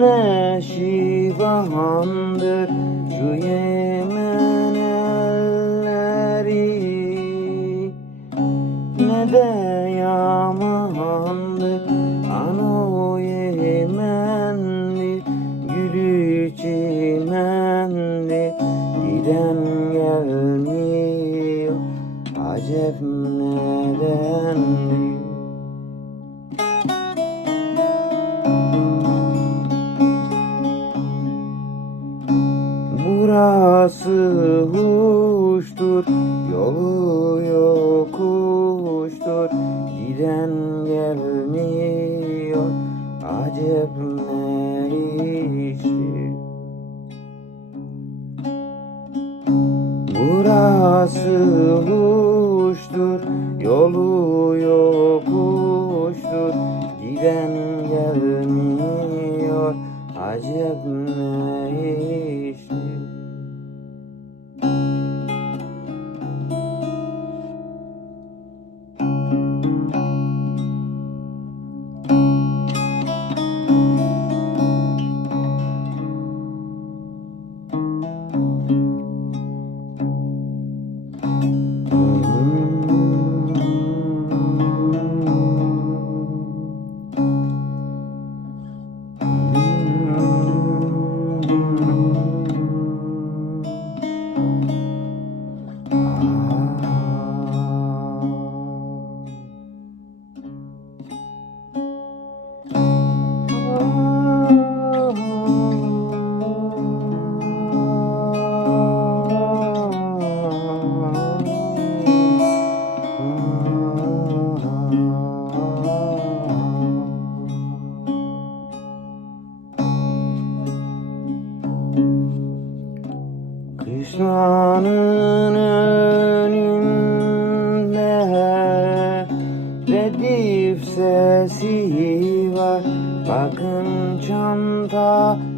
Bu ne şifahandır Şu Yemen elleri. Ne de yamandı Ano yemenli Gülü çimenli Giden gelmiyor Acep nedenli Burası huştur, yolu yokuştur, giden gelmiyor, acep ne işi? Burası huştur, yolu yokuştur, giden gelmiyor, acep ne Kışlanın önünde Redif sesi var. Bakın çantasına.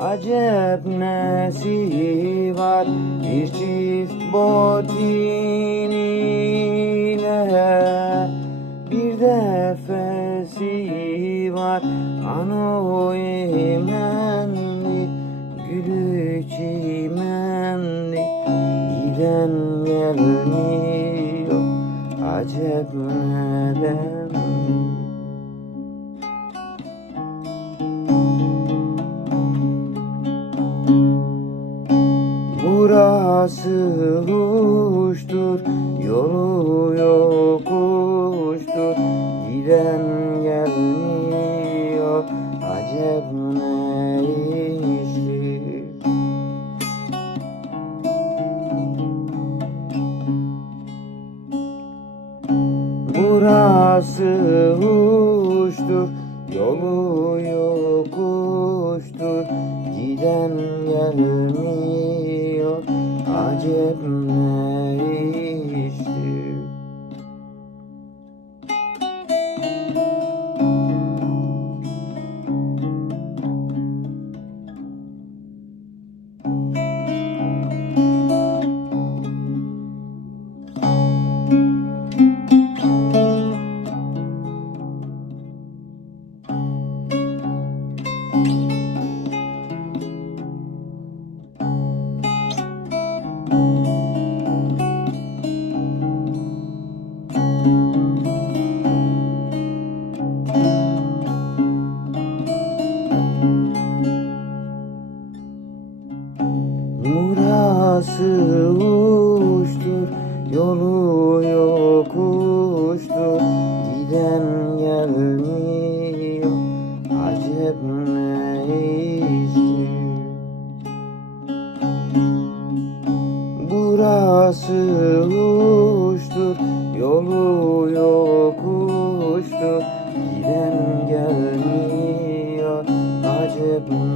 Acep nesi var? Bir çift botin Giden gelmiyor Acep neden? Burası huştur, yolu yokuştur, giden gelmiyor, acep ne Burası huştur, yolu yokuştur, giden gelmiyor, acep ne Yolu yokuştu giden gelmiyor. Acep ne işi Burası uçtur yolu yokuştu Giden gelmiyor. Acep ne